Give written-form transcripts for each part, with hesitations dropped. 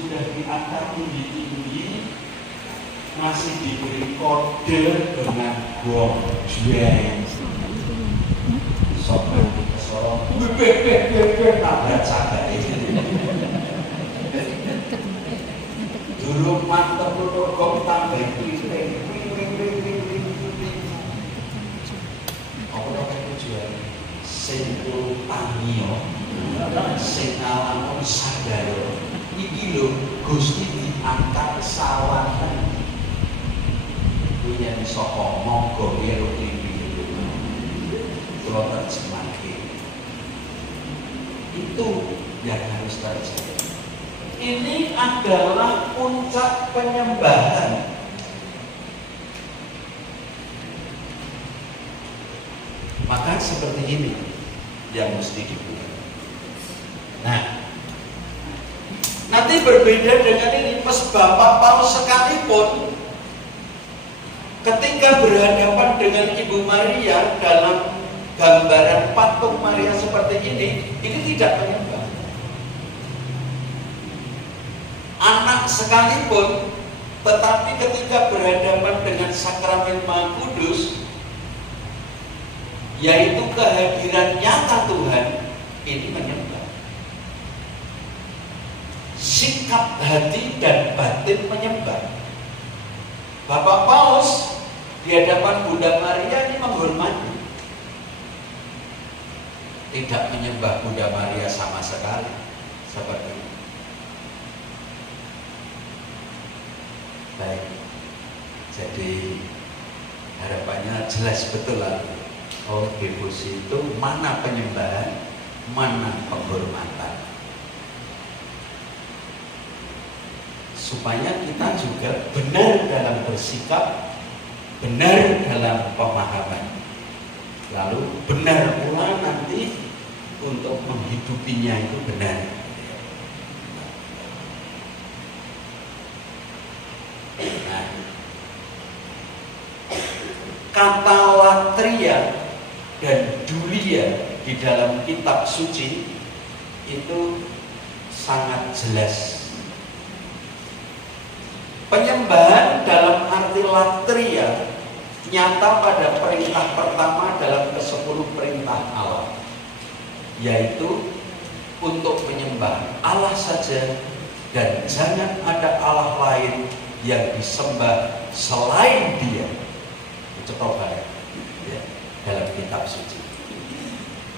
sudah diangkat tinggi-tinggi, masih diberi kode dengan gong jeng. Sobat kesorong, bebek nabrak cabai. Dulu mantep lu gong tambah kering. Apa namanya tujuan? Sentuh tangio, sengalan sadaro. Iki lho Gusti diangkat sawangan. Kuwi yen iso ngomong go karo iki. Kalau terjemahkan itu yang harus terjadi. Ini adalah puncak penyembahan. Maka seperti ini yang mesti dibuat. Nah, nanti berbeda dengan ini. Pas Bapak Paus sekalipun ketika berhadapan dengan Ibu Maria dalam gambaran patung Maria seperti ini tidak menyembah. Anak sekalipun, tetapi ketika berhadapan dengan sakramen Maha Kudus, yaitu kehadiran nyata Tuhan, ini menyembah. Sikap hati dan batin menyembah. Bapak Paus di hadapan Bunda Maria ini menghormati. Tidak menyembah Bunda Maria sama sekali seperti itu. Baik, jadi harapannya jelas betul lah. Oh, devosi itu mana penyembahan, mana penghormatan. Supaya kita juga benar dalam bersikap, benar dalam pemahaman, lalu benar pula nanti untuk menghidupinya itu benar. Nah, kata latria dan dulia di dalam kitab suci itu sangat jelas. Penyembahan dalam arti latria nyata pada perintah pertama dalam ke-10 perintah Allah, yaitu untuk menyembah Allah saja dan jangan ada Allah lain yang disembah selain Dia. Itu balik ya, dalam kitab suci.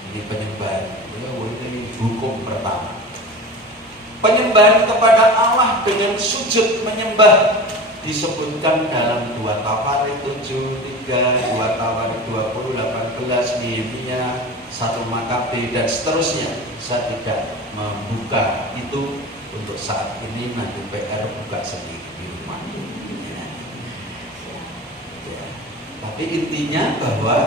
Ini penyembahan, ini hukum pertama. Penyembahan kepada Allah dengan sujud menyembah disebutkan dalam 2 Tawarik 7:3, 2 Tawarik 20:18, Nehemia 1 Makabe dan seterusnya. Saya tidak membuka itu untuk saat ini, nanti PR buka sendiri di rumah. Ya. Tapi intinya bahwa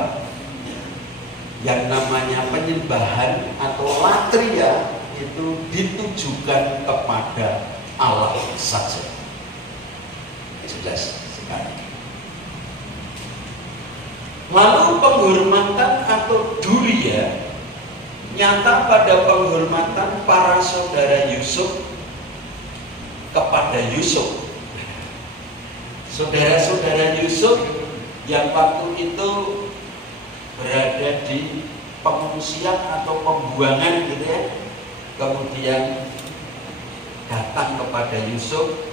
yang namanya penyembahan atau latria itu ditujukan kepada Allah saja. Jelas sekali. Lalu penghormatan atau dulia nyata pada penghormatan para saudara Yusuf kepada Yusuf. Saudara-saudara Yusuf yang waktu itu berada di pengungsian atau pembuangan gitu ya, kemudian datang kepada Yusuf,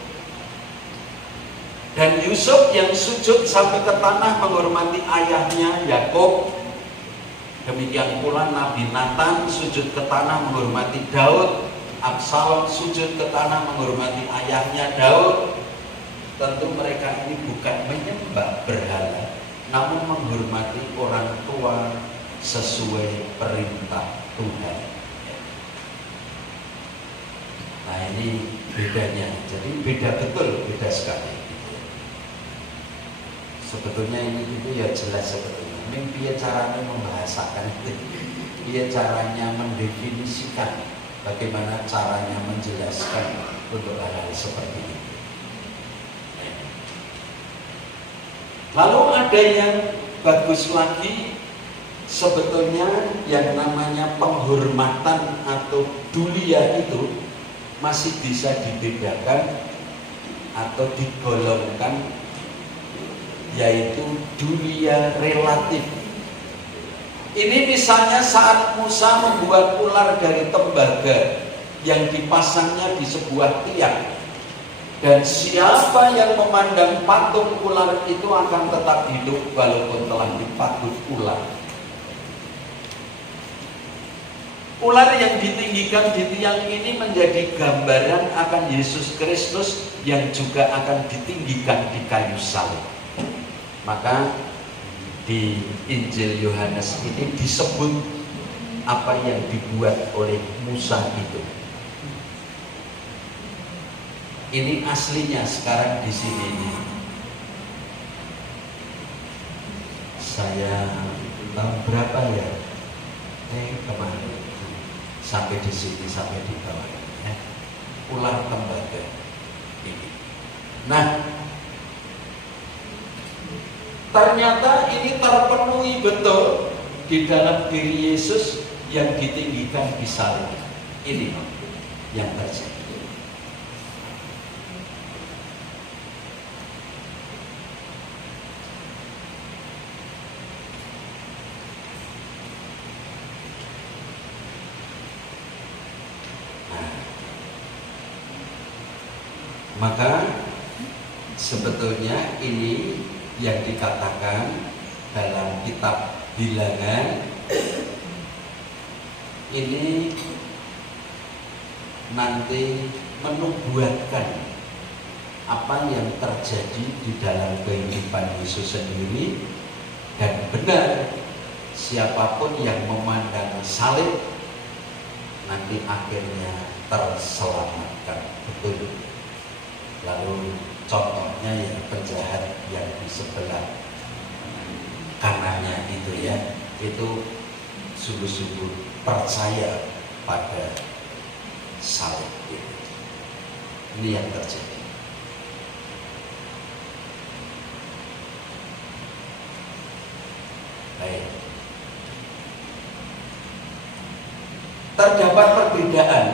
dan Yusuf yang sujud sampai ke tanah menghormati ayahnya Yakub. Demikian pula Nabi Nathan sujud ke tanah menghormati Daud, Absalom sujud ke tanah menghormati ayahnya Daud. Tentu mereka ini bukan menyembah berhala, namun menghormati orang tua sesuai perintah Tuhan. Nah, ini bedanya. Jadi beda betul, beda sekali. Sebetulnya ini itu ya jelas sebetulnya. Dia caranya membahasakan itu, dia caranya mendefinisikan, bagaimana caranya menjelaskan untuk hal-hal seperti ini. Lalu ada yang bagus lagi, sebetulnya yang namanya penghormatan atau dulia itu masih bisa dibedakan atau digolongkan, yaitu dunia relatif. Ini misalnya saat Musa membuat ular dari tembaga yang dipasangnya di sebuah tiang, dan siapa yang memandang patung ular itu akan tetap hidup walaupun telah dipagut ular. Ular yang ditinggikan di tiang ini menjadi gambaran akan Yesus Kristus yang juga akan ditinggikan di kayu salib. Maka di Injil Yohanes ini disebut apa yang dibuat oleh Musa itu. Ini aslinya sekarang di sini. Saya tahun berapa ya? Kemarin sampai di sini, sampai di bawah ya. Ular tembaga ini. Nah, ternyata ini terpenuhi betul di dalam diri Yesus yang ditinggikan di salib. Ini yang terjadi. Maka sebetulnya ini yang dikatakan dalam kitab Bilangan ini nanti menubuatkan apa yang terjadi di dalam kehidupan Yesus sendiri, dan benar siapapun yang memandang salib nanti akhirnya terselamatkan. Betul. Lalu contohnya ya penjahat yang di sebelah kanannya itu ya, itu sungguh-sungguh percaya pada salib itu. Ini yang terjadi. Baik. Terdapat perbedaan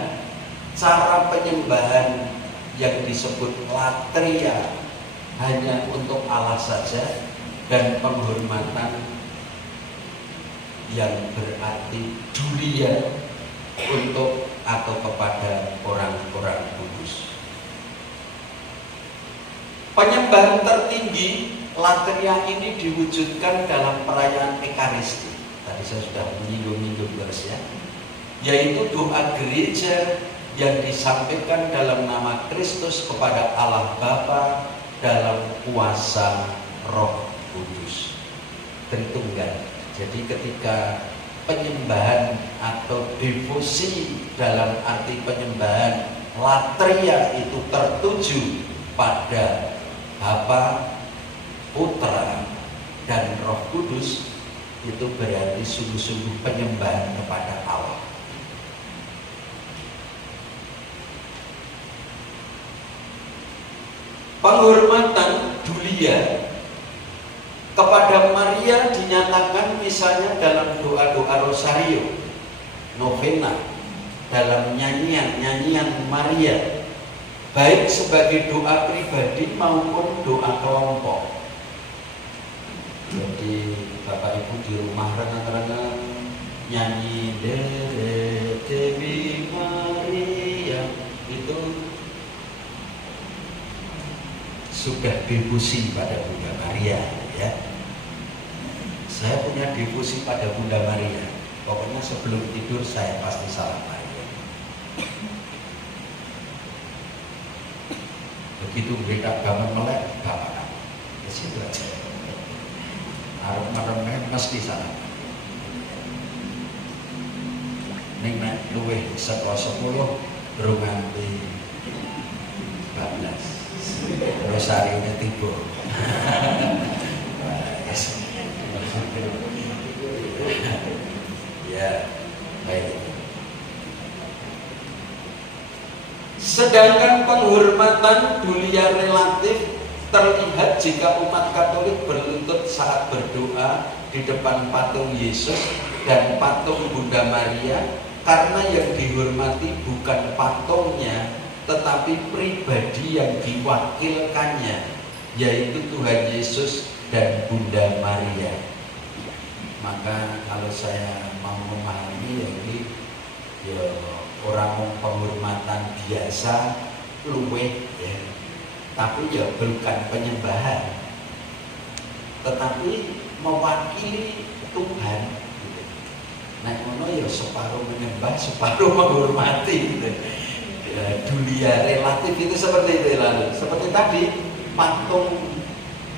cara penyembahan yang disebut latria hanya untuk Allah saja, dan penghormatan yang berarti dulia untuk atau kepada orang-orang kudus. Penyembahan tertinggi latria ini diwujudkan dalam perayaan Ekaristi. Tadi saya sudah menyinggung-nyinggung ya, yaitu doa gereja yang disampaikan dalam nama Kristus kepada Allah Bapa dalam kuasa Roh Kudus Tritunggal. Jadi ketika penyembahan atau devosi dalam arti penyembahan latria itu tertuju pada Bapa, Putra, dan Roh Kudus, itu berarti sungguh-sungguh penyembahan kepada Allah. Penghormatan dulia kepada Maria dinyatakan misalnya dalam doa-doa rosario, novena, dalam nyanyian Maria, baik sebagai doa pribadi maupun doa kelompok. Jadi Bapak Ibu di rumah renang-renang nyanyi Dewi Maria, itu sudah devosi pada Bunda Maria ya. Saya punya devosi pada Bunda Maria. Pokoknya sebelum tidur saya pasti salam Maria. Begitu mereka bangun melek, Bapak ke situ aja. Arep-arep mesti salam. Ning nek luwih saka 10 durung nganti 14. Rosarionya tiba. Ya, baik. Sedangkan penghormatan dulia relatif terlihat jika umat Katolik berlutut saat berdoa di depan patung Yesus dan patung Bunda Maria, karena yang dihormati bukan patungnya tetapi pribadi yang diwakilkannya, yaitu Tuhan Yesus dan Bunda Maria. Maka kalau saya mau memahami ini ya orang penghormatan biasa luweh ya, tapi ya bukan penyembahan, tetapi mewakili Tuhan gitu. Nah ngono ya separuh menyembah separuh menghormati gitu. Ya, dunia relatif itu seperti itu lalu. Seperti tadi patung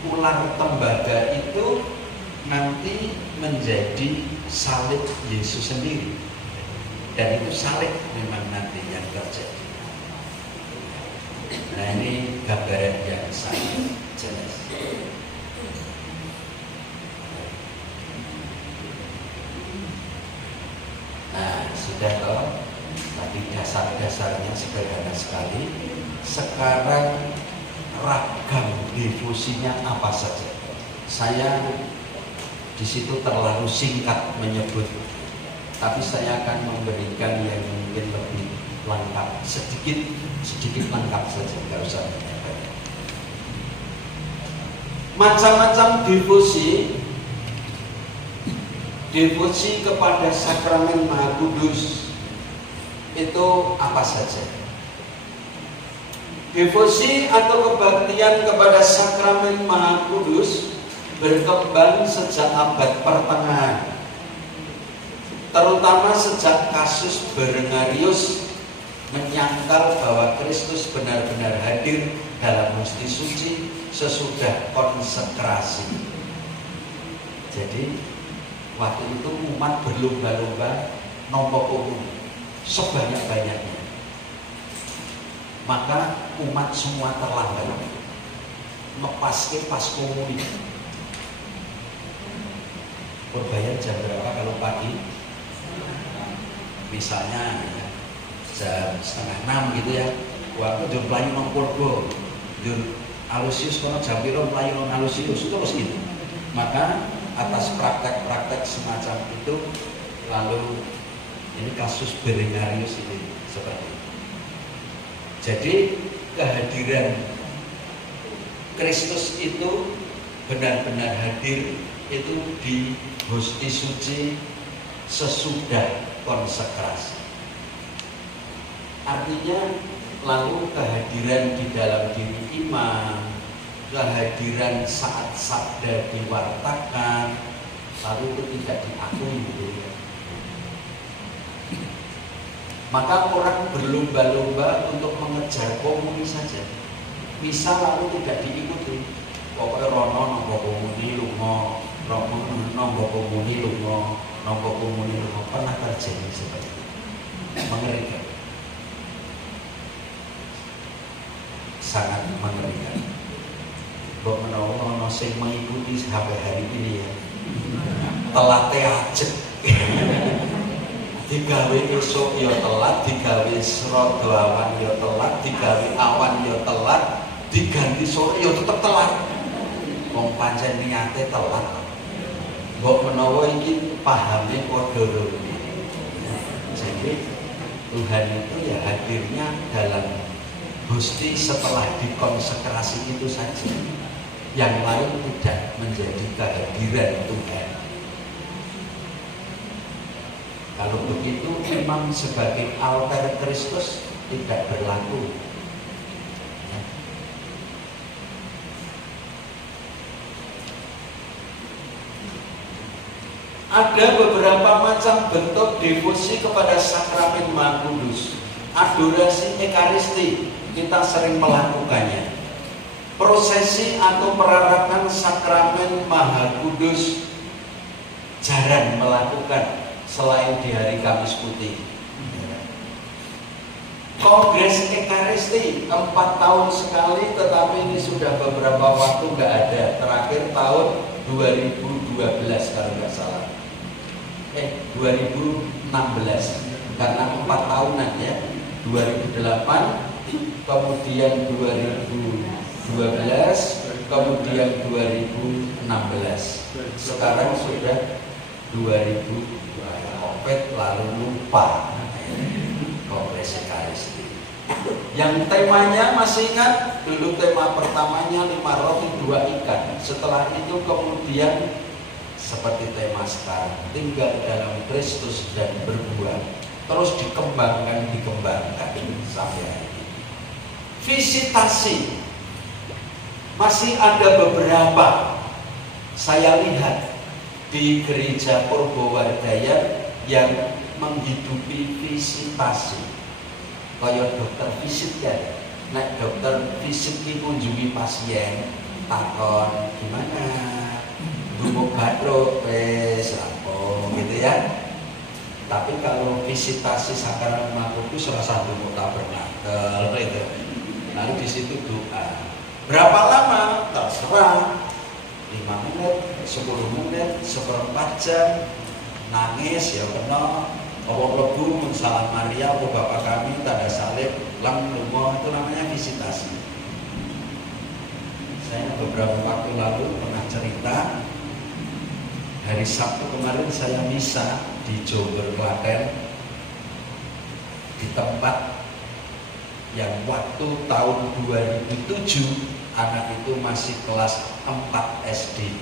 ular tembaga itu nanti menjadi salib Yesus sendiri, dan itu salib memang nanti yang terjadi. Nah ini gambaran yang sangat jelas. Nah sudah toh, tadi dasar-dasarnya sederhana sekali. Sekarang ragam devosinya apa saja. Saya di situ terlalu singkat menyebut, tapi saya akan memberikan yang mungkin lebih lengkap, sedikit lengkap saja, nggak usah banyak. Macam-macam devosi kepada sakramen Maha Kudus itu apa saja? Devosi atau kebaktian kepada sakramen Maha Kudus berkembang sejak abad pertengahan, terutama sejak kasus Berengarius menyangkal bahwa Kristus benar-benar hadir dalam Hosti Suci sesudah konsekrasi. Jadi waktu itu umat berlomba-lomba nomor umum sebanyak-banyaknya, maka umat semua terlambat ngepaske pas komuni. Berbayar jam berapa kalau pagi? Misalnya jam 5:30 gitu ya. Waktu jam pelayu nang Purbo, jam Alusius kono jam piro pelayu nang Alusius terus gitu. Maka atas praktek-praktek semacam itu, lalu ini kasus Berengarius ini seperti itu. Jadi kehadiran Kristus itu benar-benar hadir itu di Hosti Suci sesudah konsekrasi. Artinya lalu kehadiran di dalam diri imam, kehadiran saat sabda diwartakan, lalu itu tidak diakui gitu ya. Maka orang berlomba-lomba untuk mengejar komuni saja. Misal lalu tidak diikuti, pokoknya rono nombo komuni lungo, rono nombo komuni lungo, nombo komuni lungo, pernah terjadi seperti itu. Mengerikan, sangat mengerikan. Mbok menawa ono sing mengikuti sampai hari ini ya, telat ajek. Digawe esok ya telat, digawe serodo awan ya telat, digawe awan ya telat, diganti sore ya tetep telat. Wong pancen niate telat. Mbok menawa iki pahame padha lho. Jadi Tuhan itu ya hadirnya dalam Hosti setelah dikonsekrasi itu saja. Yang lain tidak menjadi kehadiran Tuhan. Kalau begitu memang sebagai altar Kristus tidak berlaku. Ada beberapa macam bentuk devosi kepada sakramen Maha Kudus. Adorasi Ekaristi kita sering melakukannya. Prosesi atau perarakan sakramen Maha Kudus jarang melakukan selain di hari Kamis Putih. Kongres Ekaristi 4 tahun sekali, tetapi ini sudah beberapa waktu nggak ada. Terakhir tahun 2012 kalau nggak salah. 2016 karena 4 tahunan ya. 2008, kemudian 2012, kemudian 2016. Sekarang sudah 2000. Covid lalu lupa Kongres Ekaristi. Yang temanya masih ingat? Dulu tema pertamanya 5 roti 2 ikan. Setelah itu kemudian seperti tema sekarang, tinggal dalam Kristus dan berbuah. Terus dikembangkan sampai hari ini. Visitasi masih ada beberapa saya lihat di gereja Purwowardayan yang menghidupi visitasi. Kayak dokter visit ya. Nek dokter visit ki kunjungi pasien, takon gimana? Dumuk batuk wes apa gitu ya. Tapi kalau visitasi sakaratul maut itu salah satu tabernakel itu. Lalu di situ doa. Berapa lama? Terserah. 5 menit, 10 menit, 1/4 jam. Nangis ya kena. Kalau lebu mensalam Maria, oh Bapak kami tanda salib, lang lumo, itu namanya visitasi. Saya beberapa waktu lalu pernah cerita. Hari Sabtu kemarin saya misa di Jogor, Klaten, di tempat yang waktu tahun 2007 anak itu masih kelas 4 SD.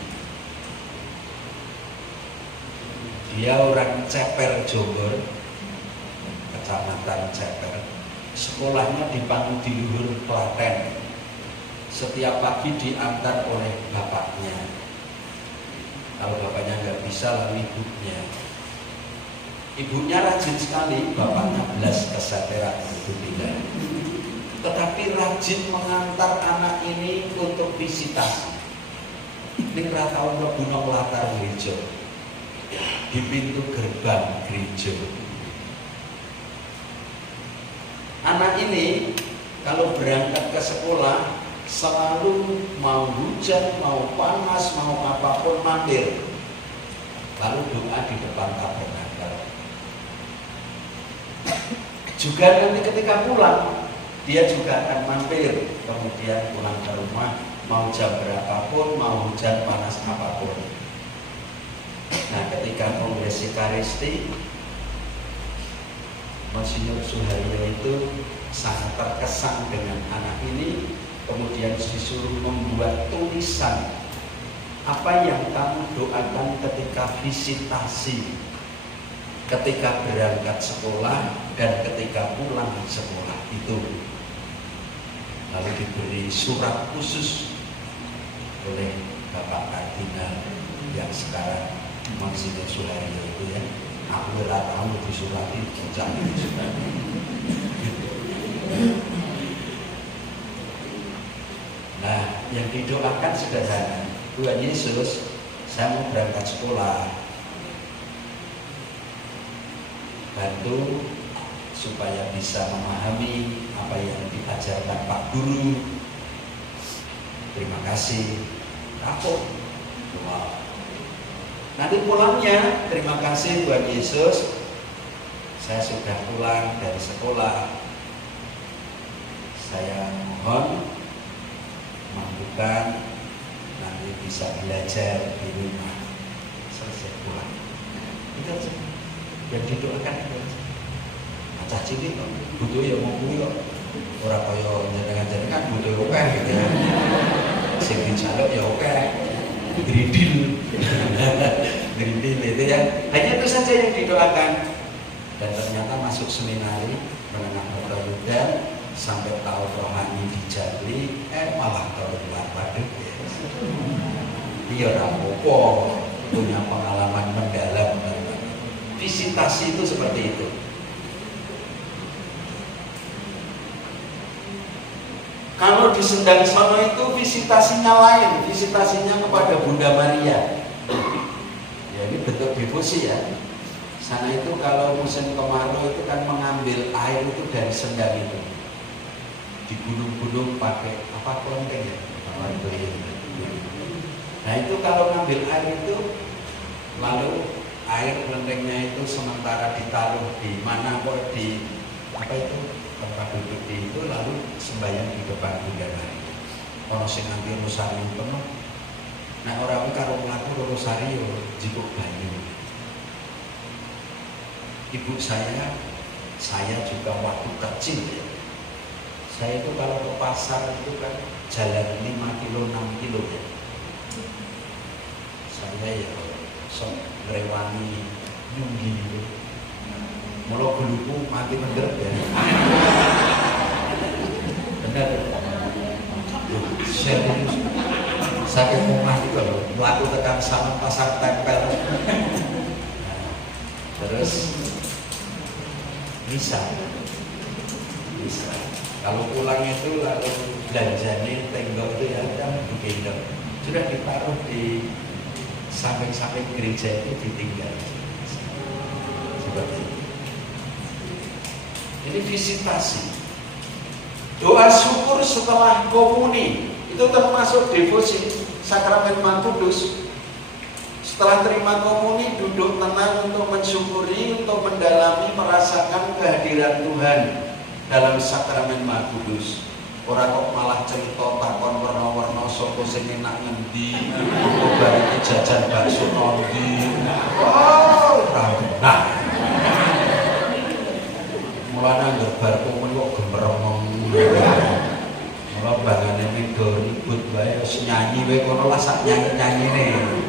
Dia orang Ceper, Jogor, kecamatan Ceper. Sekolahnya di Pangdiluhur, Klaten. Setiap pagi diantar oleh bapaknya. Kalau bapaknya nggak bisa, lalu ibunya. Ibunya rajin sekali, bapaknya belas kesateran itu tidak. Tetapi rajin mengantar anak ini untuk visitasi. Ini ratau lebunong latar gereja, di pintu gerbang gereja. Anak ini kalau berangkat ke sekolah selalu mau hujan, mau panas, mau apapun mampir. Lalu doa di depan tabernakel. Juga nanti ketika pulang, dia juga akan mampir. Kemudian pulang ke rumah, mau jam berapapun, mau hujan, panas apapun. Nah, ketika Kongres Ekaristi, Monsinyur Suharyo itu sangat terkesan dengan anak ini. Kemudian disuruh membuat tulisan apa yang kamu doakan ketika visitasi, ketika berangkat sekolah dan ketika pulang sekolah itu. Lalu diberi surat khusus oleh Bapak Kardinal yang sekarang Monsinyur Suharyo itu ya. Aku ora tahu disurati jangan disurati. Nah, yang didoakan sederhana. Tuhan Yesus, saya mau berangkat sekolah. Bantu supaya bisa memahami apa yang diajarkan Pak Guru. Terima kasih. Aku. Wow. Nanti pulangnya, terima kasih Tuhan Yesus. Saya sudah pulang dari sekolah. Saya mohon mampukan nanti bisa belajar di rumah. Selesai pulang. Itu aja. Yang didoakan itu aja. Acah cilik butuh ya mau kuyo. Ora kaya jenengan-jenengan butuh oke gitu ya. Sing dijaluk ya oke. Grindil. Grindil itu ya. Hanya itu saja yang didoakan. Dan ternyata masuk seminari menengah Purwowardayan sampai tahu rohani di Jambi, malah keluar pada dia rapopo punya pengalaman mendalam. Visitasi itu seperti itu. Kalau di Sendang Sono itu visitasinya lain, visitasinya kepada Bunda Maria. Ya ini bentuk devosi ya. Sana itu kalau musim kemarau itu kan mengambil air itu dari sendang itu. Di gunung-gunung pakai apa kelenteng ya? Nah itu kalau ngambil air itu, lalu air kelentengnya itu sementara ditaruh di mana kok di apa itu tempat duduk di itu, lalu sembahyang di depan Bunda Maria. Ono sing nganti rosario penuh. Nah orang karo mlaku rosario jikuk banyu. Ibu saya juga waktu kecil ya. Saya itu kalau ke pasar itu kan jalan 5 kilo 6 kilo ya. Saya ya sok rewani nyunggi gitu. Mula guluku mati menderep ya. Benar. Serius. Sakit mumah itu loh. Waktu tekan sama pasar tempel. Terus bisa. Kalau pulang itu lalu belanjanya tenggok itu ya kan digendong. Sudah ditaruh di samping-samping gereja itu ditinggal. Seperti itu. Ini visitasi. Doa syukur setelah komuni itu termasuk devosi sakramen Maha Kudus. Setelah terima komuni, duduk tenang untuk mensyukuri, untuk mendalami, merasakan kehadiran Tuhan dalam sakramen Maha Kudus. Orang kok malah cerita takon warna-warna sopo sing enak ngendi, kok bareng jajan bakso nondi. Oh, nah. Mulane anggere bar komuni kok gemeremeng. Mula bangane midho ribut wae wis nyanyi wae kono lah sak nyanyi-nyanyine.